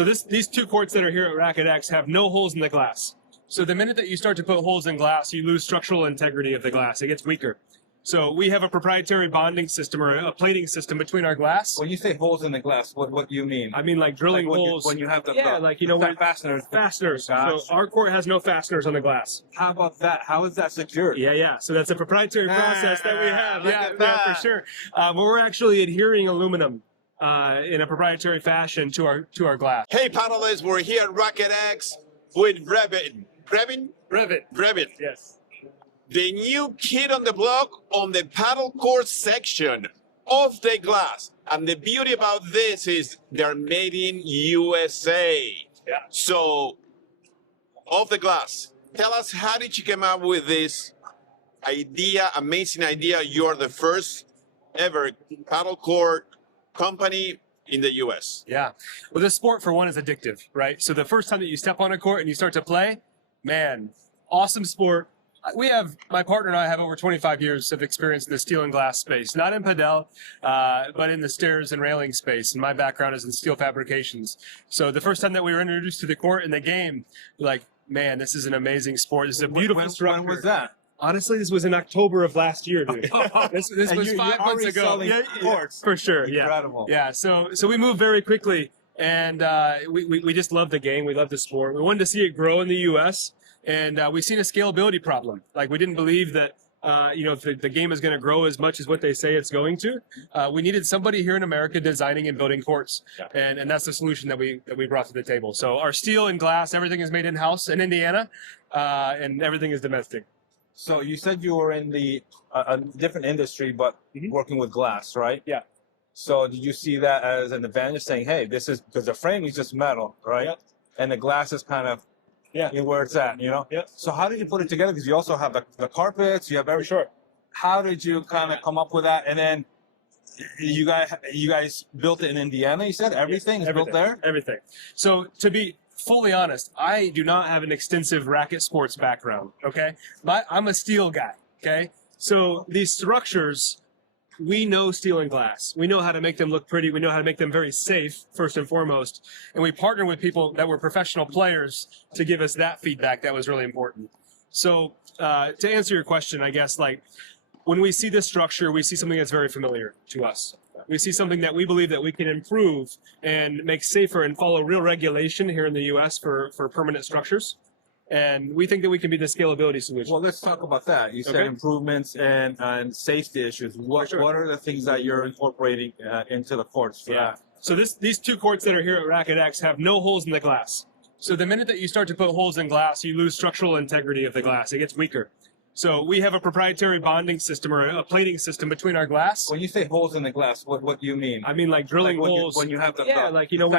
So these two courts that are here at RacquetX have no holes in the glass. So the minute that you start to put holes in glass, you lose structural integrity of the glass. It gets weaker. So we have a proprietary bonding system or a plating system between our glass. When you say holes in the glass, what do you mean? I mean like drilling like holes. when you have the like, you know, fasteners. Fasteners. Gosh. So our court has no fasteners on the glass. How about that? How is that secured? Yeah. So that's a proprietary process that we have. Look at that. For sure. But we're actually adhering aluminum in a proprietary fashion to our glass. Hey, paddlers, we're here at RacquetX with Brevin. Yes. The new kid on the block on the paddle court section of the glass. And the beauty about this is they're made in USA. Yeah. So, off the glass, tell us, how did you come up with this idea, amazing idea? You're the first ever paddle court company in the US. Yeah. Well, this sport, for one, is addictive, right? So the first time that you step on a court and you start to play, man, awesome sport. My partner and I have over 25 years of experience in the steel and glass space, not in Padel, but in the stairs and railing space. And my background is in steel fabrications. So the first time that we were introduced to the court and the game, like, man, this is an amazing sport. This is a beautiful structure. When was that? Honestly, this was in October of last year, dude. This was 5 months ago. Courts. For sure. Incredible. Yeah. So we moved very quickly, and we just love the game. We love the sport. We wanted to see it grow in the U.S., and we've seen a scalability problem. Like, we didn't believe that the game is going to grow as much as what they say it's going to. We needed somebody here in America designing and building courts, and that's the solution that we brought to the table. So our steel and glass, everything is made in house in Indiana, and everything is domestic. So you said you were in a different industry, but working with glass, right? Yeah. So did you see that as an advantage, saying, hey, this is, because the frame is just metal, right? Yep. And the glass is kind of where it's at, you know? Yep. So how did you put it together? Because you also have the carpets, you have everything. For sure. How did you kind of come up with that? And then you guys built it in Indiana, you said? Everything is built there? Everything. So to be fully honest, I do not have an extensive racket sports background, okay? But I'm a steel guy, okay? So these structures, we know steel and glass. We know how to make them look pretty. We know how to make them very safe, first and foremost. And we partner with people that were professional players to give us that feedback that was really important. So to answer your question, I guess, like, when we see this structure, we see something that's very familiar to us. We see something that we believe that we can improve and make safer and follow real regulation here in the U.S. for permanent structures. And we think that we can be the scalability solution. Well, let's talk about that. You said improvements and safety issues. What are the things that you're incorporating into the courts for that? So these two courts that are here at RacquetX have no holes in the glass. So the minute that you start to put holes in glass, you lose structural integrity of the glass. It gets weaker. So we have a proprietary bonding system or a plating system between our glass. When you say holes in the glass, what do you mean? I mean like drilling holes. When you have the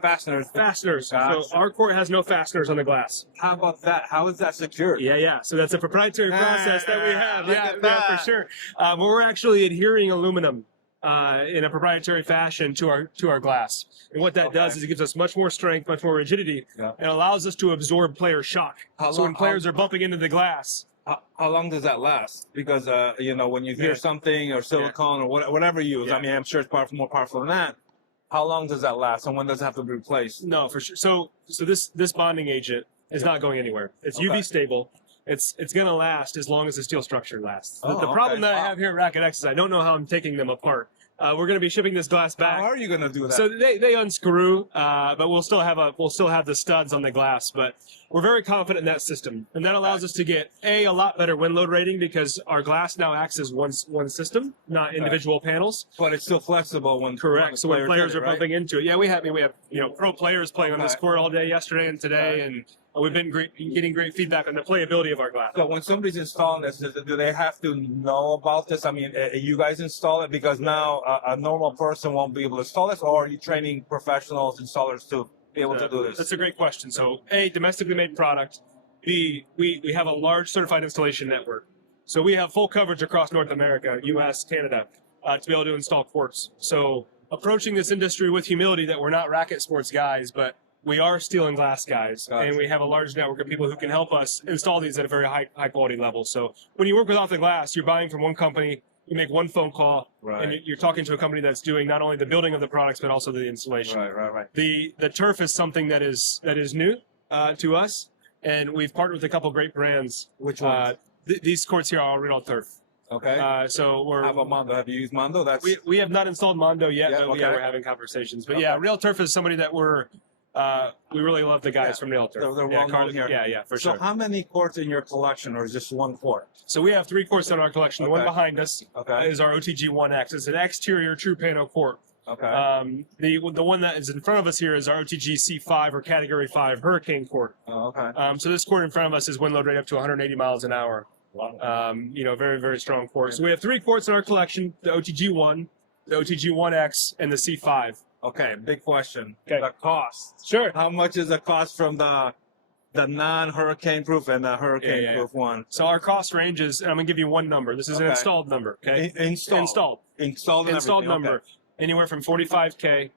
fasteners. Fasteners. Gosh. So our court has no fasteners on the glass. How about that? How is that secured? Yeah. So that's a proprietary process that we have. Yeah, for sure. But we're actually adhering aluminum in a proprietary fashion to our glass. And what that does is it gives us much more strength, much more rigidity, and allows us to absorb player shock. So when players are bumping into the glass. How long does that last? Because, when you hear something or silicone or whatever you use, I mean, I'm sure it's more powerful than that. How long does that last? And when does it have to be replaced? No, for sure. So this bonding agent is not going anywhere. It's UV stable. It's going to last as long as the steel structure lasts. The problem that I have here at RacquetX is I don't know how I'm taking them apart. We're going to be shipping this glass back. How are you going to do that? So they unscrew, but we'll still have the studs on the glass. But we're very confident in that system, and that allows us to get a lot better wind load rating because our glass now acts as one system, not individual panels. But it's still flexible when So when players are bumping into it, we have pro players playing on this court all day yesterday and today, and we've been getting great feedback on the playability of our glass. So when somebody's installing this, do they have to know about this? I mean, you guys install it because now a normal person won't be able to install this, or are you training professionals, installers to be able to do this? That's a great question. So A, domestically made product. B, we have a large certified installation network. So we have full coverage across North America, US, Canada, to be able to install courts. So approaching this industry with humility that we're not racket sports guys, but we are steel and glass guys, and we have a large network of people who can help us install these at a very high quality level. So when you work with off the glass, you're buying from one company You make one phone call, Right. and you're talking to a company that's doing not only the building of the products but also the installation. Right. The turf is something that is new to us, and we've partnered with a couple great brands. Which ones? These courts here are real turf. Okay. So we're How about Mondo? Have you used Mondo? That's we have not installed Mondo yet, Yeah, but okay. we're having conversations. But Okay. yeah, Real Turf is somebody that we really love the guys from Real Turf. They're well known here. Yeah, for so sure. how many courts in your collection, or is just one court? So we have 3 courts in our collection. The one Okay. behind us Okay. is our OTG 1X. It's an exterior true pano court. Okay. The one that is in front of us here is our OTG C5 or Category 5 Hurricane court. Okay. So this court in front of us is wind load rate up to 180 miles an hour. Very, very strong court. So we have 3 courts in our collection: the OTG 1, the OTG 1X, and the C5. Okay. Big question. Okay. The cost. Sure. How much is the cost from the non-hurricane proof and the hurricane proof one? So our cost ranges, and I'm gonna give you one number. This is an Okay. installed number. Okay. Installed and Installed everything, number. okay. Anywhere from 45K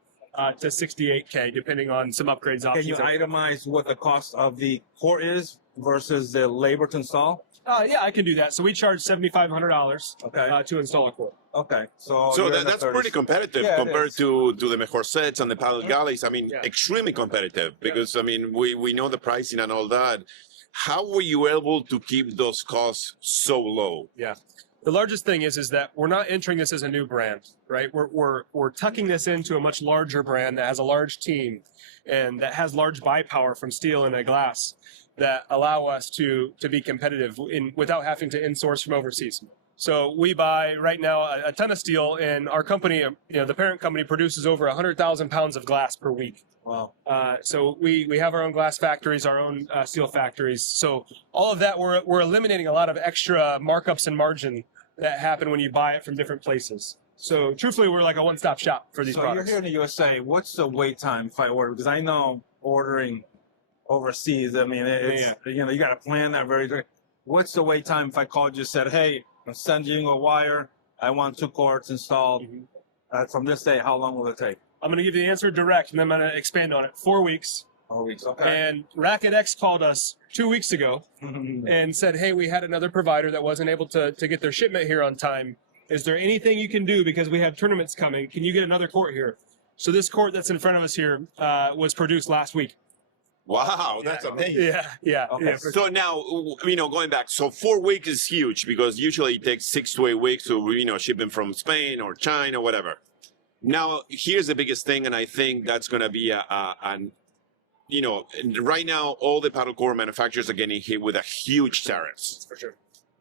to 68K, depending on some upgrades Can options. you itemize what the cost of the court is versus the labor to install? Yeah, I can do that. So we charge $7,500 Okay. to install a court. Okay. So So you're in the that's 30s. pretty competitive Yeah, it compared is. to the mejor sets and the paddle galleys. I mean, Yeah. extremely competitive because I mean we know the pricing and all that. How were you able to keep those costs so low? Yeah. The largest thing is that we're not entering this as a new brand, right? We're tucking this into a much larger brand that has a large team and that has large buy power from steel and glass that allow us to be competitive without having to insource from overseas. So we buy right now a ton of steel, and our company, the parent company, produces over 100,000 pounds of glass per week. Wow. So we have our own glass factories, our own steel factories. So all of that, we're eliminating a lot of extra markups and margin that happen when you buy it from different places. So truthfully, we're like a one-stop shop for these So products. you're here in the USA. What's the wait time if I order? Because I know ordering overseas, I mean, it's, you got to plan that very. What's the wait time if I called you and said, hey, I'm sending you a wire. I want 2 courts installed. From this day, how long will it take? I'm going to give you the answer direct, and then I'm going to expand on it. 4 weeks. 4 weeks. Okay. And RacquetX called us 2 weeks ago and said, hey, we had another provider that wasn't able to get their shipment here on time. Is there anything you can do because we have tournaments coming? Can you get another court here? So this court that's in front of us here was produced last week. Wow, that's amazing. Yeah. Okay. Yeah. So now, going back, so 4 weeks is huge because usually it takes 6 to 8 weeks to, ship them from Spain or China or whatever. Now, here's the biggest thing, and I think that's going to be right now, all the paddle court manufacturers are getting hit with a huge tariffs. For sure.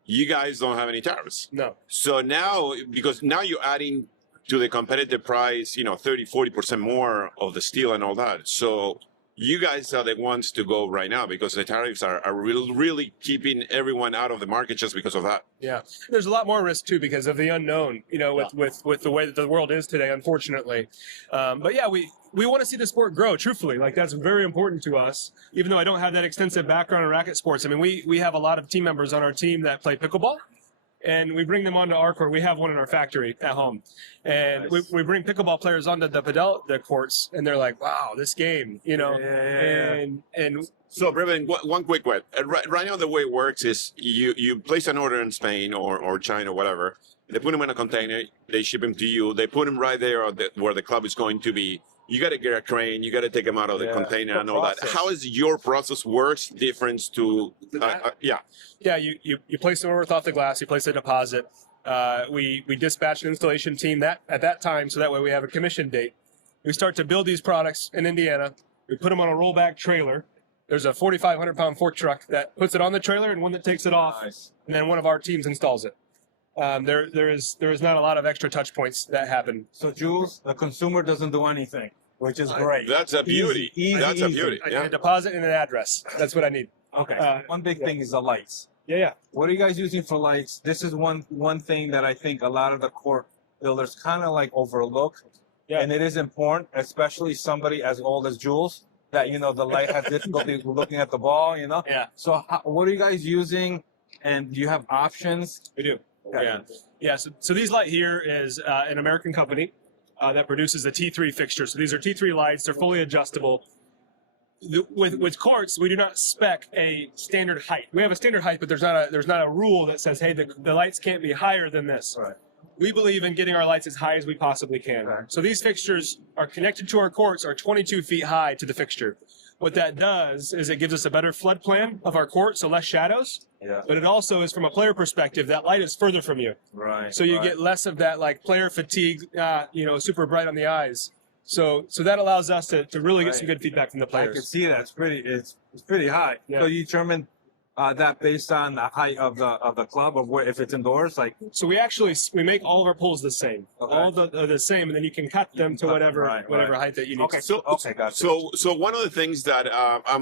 You guys don't have any tariffs. No. So now, because now you're adding to the competitive price, 30, 40% more of the steel and all that. So you guys are the ones to go right now because the tariffs are really keeping everyone out of the market just because of that. Yeah. There's a lot more risk too because of the unknown, with the way that the world is today, unfortunately. But yeah, we want to see the sport grow, truthfully. Like, that's very important to us. Even though I don't have that extensive background in racket sports, I mean, we have a lot of team members on our team that play pickleball, and we bring them onto our court. We have one in our factory at home. And Nice. we bring pickleball players onto the Padel courts, and they're like, wow, this game, Yeah. And So, Brevin, one quick word. Right now, the way it works is you place an order in Spain or China or whatever. They put them in a container. They ship them to you. They put them right there where the club is going to be. You got to get a crane. You got to take them out of the container and all that. How is your process works different to? Yeah, you place the order with off the glass. You place a deposit. We dispatch an installation team at that time, so that way we have a commission date. We start to build these products in Indiana. We put them on a rollback trailer. There's a 4,500-pound fork truck that puts it on the trailer and one that takes it off, Nice. and then one of our teams installs it. There is not a lot of extra touch points that happen. So, Jules, the consumer doesn't do anything, which is great. That's a beauty. Easy, That's a easy. beauty. I need Yeah. a deposit and an address. That's what I need. Okay. One big thing is the lights. Yeah. What are you guys using for lights? This is one thing that I think a lot of the court builders kind of like overlook. Yeah. And it is important, especially somebody as old as Jules, that, the light has difficulty looking at the ball, Yeah, So what are you guys using? And do you have options? we do. Okay. Yeah. So these light here is an American company that produces the T3 fixture. So these are T3 lights. They're fully adjustable. With courts, we do not spec a standard height. We have a standard height, but there's not a rule that says, hey, the lights can't be higher than this. Right. we believe in getting our lights as high as we possibly can. So these fixtures are connected to our courts, are 22 feet high to the fixture. What that does is it gives us a better flood plan of our court, so less shadows. Yeah. But it also is, from a player perspective, that light is further from you. Right. So you get less of that like player fatigue, super bright on the eyes. So that allows us to really get some good feedback from the I players. can see that. It's pretty high. Yeah. So you determine that based on the height of the club, or if it's indoors, like. So we make all of our poles the same. Okay. All the same, and then you can cut them to whatever height that you need. Okay. Gotcha. So one of the things that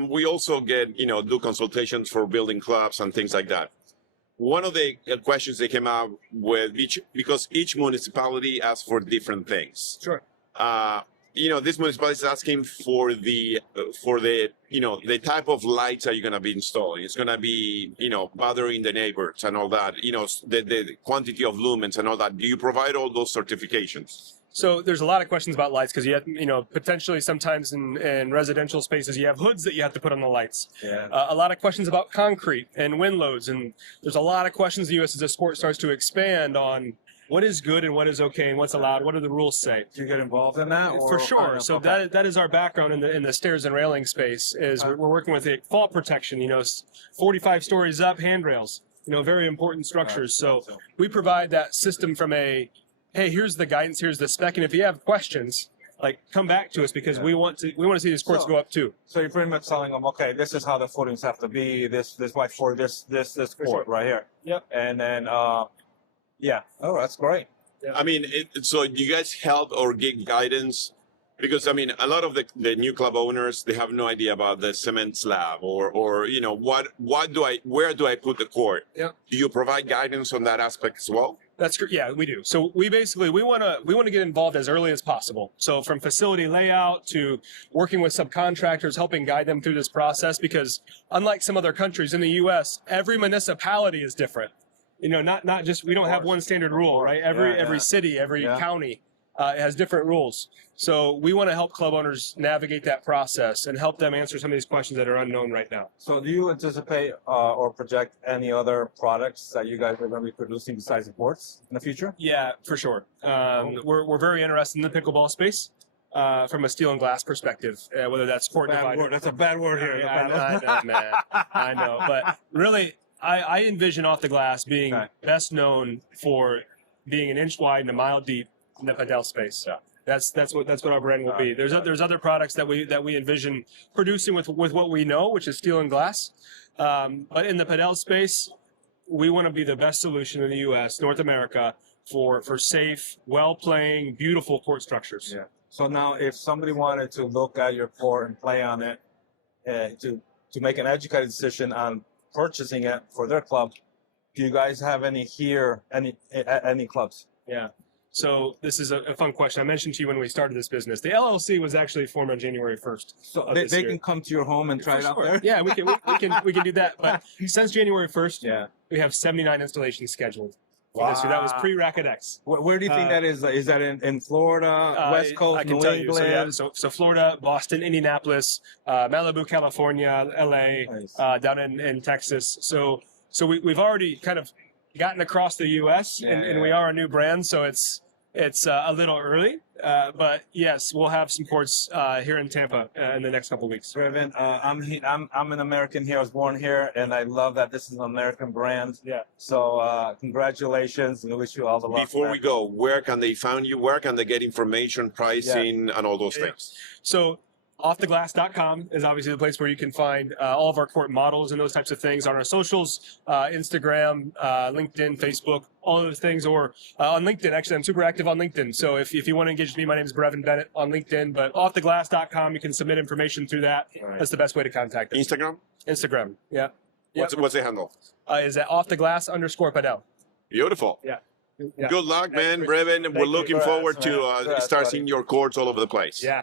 we also get, do consultations for building clubs and things like that. One of the questions they came up with, because each municipality asks for different things. Sure. This municipality is asking for the type of lights that you're going to be installing. It's going to be, bothering the neighbors and all that, the quantity of lumens and all that. Do you provide all those certifications? So there's a lot of questions about lights because you have, potentially sometimes in residential spaces, you have hoods that you have to put on the lights. Yeah. A lot of questions about concrete and wind loads. And there's a lot of questions in the U.S. as the sport starts to expand on what is good and what is okay and what's allowed. What do the rules say? Do you get involved in that? For sure. So okay. that is our background in the stairs and railing space. Is we're working with fall protection. 45 stories up, handrails. Very important structures. So we provide that system from hey, here's the guidance, here's the spec, and if you have questions, come back to us because we want to see these courts go up too. So you're pretty much telling them, okay, this is how the footings have to be. This white for this court right here. Yep. And then yeah. Oh, that's great. Yeah. I mean, so do you guys help or give guidance? Because a lot of the new club owners, they have no idea about the cement slab or where do I put the court? Yeah. Do you provide guidance on that aspect as well? That's great. Yeah, we do. So we want to get involved as early as possible. So from facility layout to working with subcontractors, helping guide them through this process, because unlike some other countries in the U.S., every municipality is different. Not just, we don't have one standard rule, right? Every city, every county has different rules. So we want to help club owners navigate that process and help them answer some of these questions that are unknown right now. So do you anticipate or project any other products that you guys are going to be producing besides the courts in the future? Yeah, for sure. We're very interested in the pickleball space. From a steel and glass perspective, whether that's court divider. That's a bad word here. I know, man. I know. But really, I envision Off the Glass being best known for being an inch wide and a mile deep in the Padel space. Yeah. That's what our brand will be. There's other products that we envision producing with what we know, which is steel and glass. But in the Padel space, we want to be the best solution in the U.S., North America, for safe, well-playing, beautiful court structures. Yeah. So now, if somebody wanted to look at your court and play on it, to make an educated decision on purchasing it for their club, do you guys have any clubs? Yeah. So this is a fun question. I mentioned to you when we started this business, the LLC was actually formed on January 1st. So they can come to your home and try it out there? Yeah, we can do that. But since January 1st, we have 79 installations scheduled. Wow. So that was pre-RacquetX. Where do you think that is? Is that in Florida, West Coast, I can New tell England? you. So Florida, Boston, Indianapolis, Malibu, California, LA, Nice. Down in Texas. So we've already kind of gotten across the U.S. and we are a new brand, so it's a little early. But yes, we'll have some courts here in Tampa in the next couple of weeks. Brevin, I'm an American here. I was born here, and I love that this is an American brand. Yeah. So congratulations, and I wish you all the luck. Before we go, where can they find you? Where can they get information, pricing, and all those things? So offtheglass.com is obviously the place where you can find all of our court models and those types of things on our socials, Instagram, LinkedIn, Facebook, all of those things, or on LinkedIn. Actually, I'm super active on LinkedIn. So if you want to engage with me, my name is Brevin Bennett on LinkedIn, but offtheglass.com, you can submit information through that. Right. That's the best way to contact us. Instagram. Yeah. What's the handle? Is at offtheglass_Padel. Beautiful. Yeah. Good luck, man, Brevin. We're looking forward to start seeing your courts all over the place. Yeah.